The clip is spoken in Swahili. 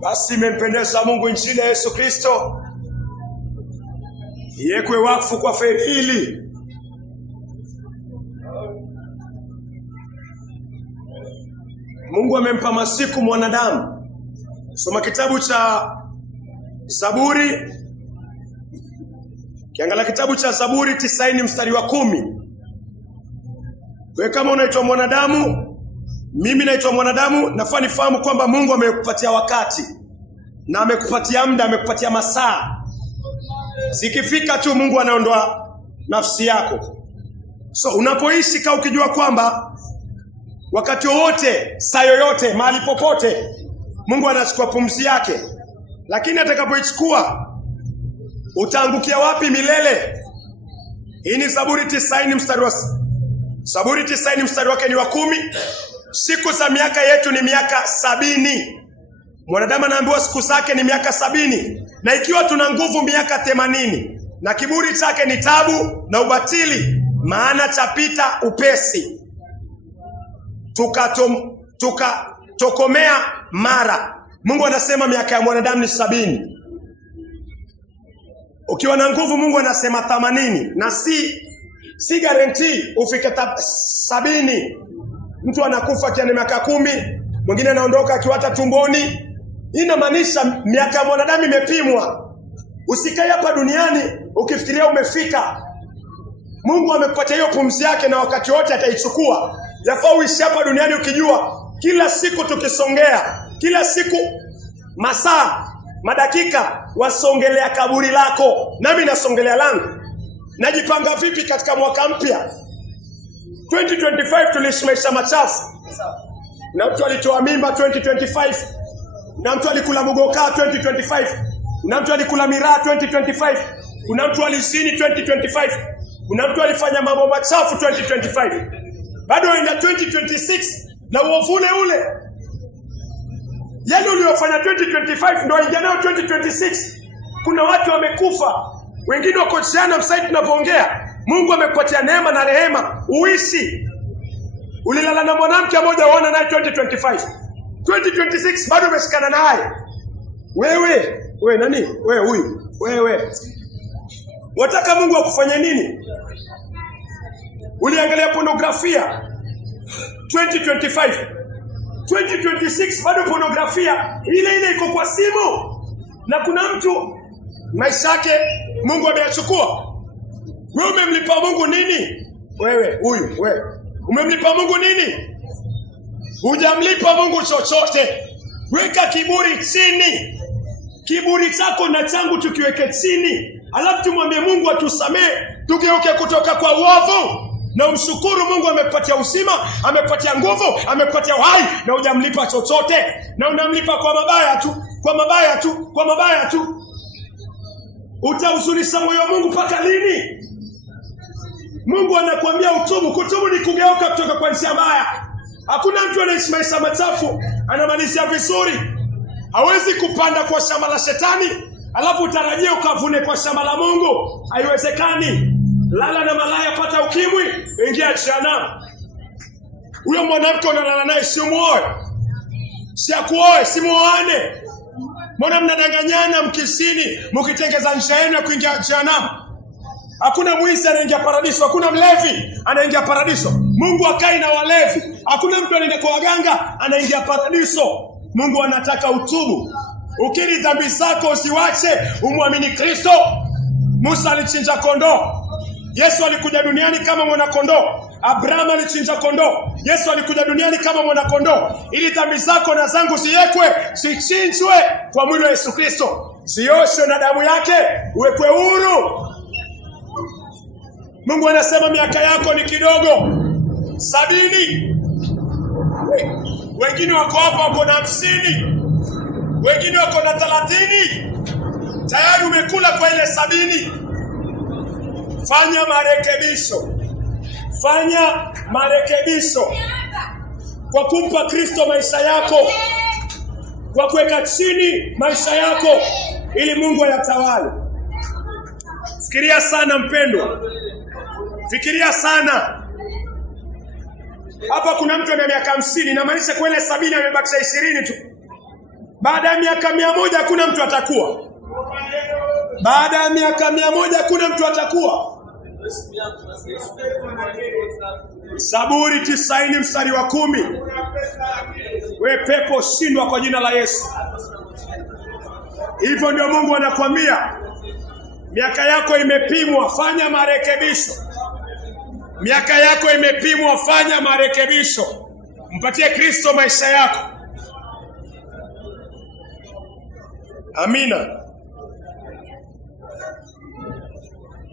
Basi imempendeza Mungu injili ya Yesu Kristo iwekwe wakfu kwa faili hili. Mungu amempa masiku mwanadamu. Soma kitabu cha Zaburi. Kiangalia kitabu cha Zaburi 90 mstari wa 10. Wewe kama unaitwa mwanadamu, mimi naitwa mwanadamu, nafaa nifahamu kwamba Mungu amekupatia wakati na amekupatia muda, amekupatia masaa. Zikifika tu Mungu anaondoa nafsi yako. So unapoishi kama ukijua kwamba wakati wote, saa yoyote, mahali popote Mungu anachukua pumzi yake, lakini atakapoichukua utaangukia wapi milele? Hii ni Zaburi 90 mstari wake ni wa 10. Siku za miaka yetu ni miaka 70. Mwanadamu anaambiwa siku zake ni miaka 70, na ikiwa tuna nguvu miaka 80, na kiburi chake ni tabu na ubatili, maana chapita upesi. Tukatokomea mara. Mungu anasema miaka ya mwanadamu ni 70. Ukiwa na nguvu Mungu anasema 80, na si guarantee ufike 70. Mtu anakufa akiwa na miaka 10, mwingine anaondoka akiwata tumboni. Hii inamaanisha miaka ya mwanadamu imepimwa. Usikae hapa duniani ukifikiria umefika. Mungu amekupatia hiyo pumzi yake na wakati wote ataichukua. Yafaa uishi hapa duniani ukijua kila siku tukisongea, kila siku masaa, madakika wasongelea kaburi lako, nami nasongelea langu. Najipanga vipi katika mwaka mpya? 2025 tuliishi maisha machafu. Na mtu alitoa mimba 2025. Na mtu alikula mugoka 2025. Na mtu alikula miraa 2025. Kuna mtu alizini 2025. Kuna mtu alifanya mambo machafu 2025. Bado ina 2026 na uovune ule. Yale uliyofanya 2025 ndio ingia nao 2026. Kuna watu wamekufa, wengine wako jana sasa tunapoongea. Mungu amekupatia neema na rehema uishi. Ulilala na mwanamke mmoja uona naye 2025. 2026 bado umeshikana naye. Wewe nani? Wewe huyu. Wewe. Wataka Mungu akufanye nini? Uliangalia pornografia 2025. 2026 bado pornografia ile iko kwa simu. Na kuna mtu maisha yake Mungu ameyachukua. Wewe umemlipa Mungu nini? Wewe umemlipa Mungu nini? Hujamlipa Mungu chochote. Weka kiburi chini. Kiburi chako na changu tukiweke chini. Alafu tumwambie Mungu atusamee, tugeuke kutoka kwa uovu. Na umshukuru Mungu amepatia uzima, amepatia nguvu, amepatia uhai, na hujamlipa chochote. Na unamlipa kwa mabaya tu. Utahuzunisha moyo wa Mungu mpaka lini? Mungu anakuambia utubu. Kutubu ni kugeuka kutoka kwa njia mbaya. Hakuna mtu anaishi maisha machafu anamalizia vizuri. Hawezi kupanda kwa shamba la shetani alafu utarajie ukavune kwa shamba la Mungu. Haiwezekani. Lala na malaya, pata ukimwi, ingia jehanamu. Huyo mwanamke unalala naye si muoe. Si akuoe, si muoane. Mbona mnadanganyana mkisini, mkitengeza njia yenu ya kuingia jehanamu? Hakuna mwizi anaingia paradiso, hakuna mlevi anaingia paradiso. Mungu akai na walevi. Hakuna mtu anaenda kwa waganga anaingia paradiso. Mungu anataka utubu. Ukiri dhambi zako usiwache, umwamini Kristo. Musa alichinja kondoo. Yesu alikuja duniani kama mwana kondoo. Abraham alichinja kondoo. Yesu alikuja duniani kama mwana kondoo ili dhambi zako na zangu sichinjwe kwa mwili wa Yesu Kristo. Sioshwe na damu yake, uwekwe huru. Mungu anasema miaka yako ni kidogo. 70. Wengine wako hapa wako na 50. Wengine wako na 30. Tayari umekula kwa ile 70. Fanya marekebisho. Kwa kumpa Kristo maisha yako. Kwa kuweka chini maisha yako ili Mungu ayatawale. Fikiria sana mpendwa. Fikiria sana. Hapa kuna mtu ana miaka 50, inamaanisha kwa ile 70 amebakisha 20 tu. Baada ya miaka 100 hakuna mtu atakuwa. Baada ya miaka 100 hakuna mtu atakuwa. Zaburi 90 mstari wa 10. We pepo shindwa kwa jina la Yesu. Hivyo ndio Mungu anakuambia, miaka yako imepimwa, fanya marekebisho. Miaka yako imepimwa, fanya marekebisho. Mpatie Kristo maisha yako. Amina.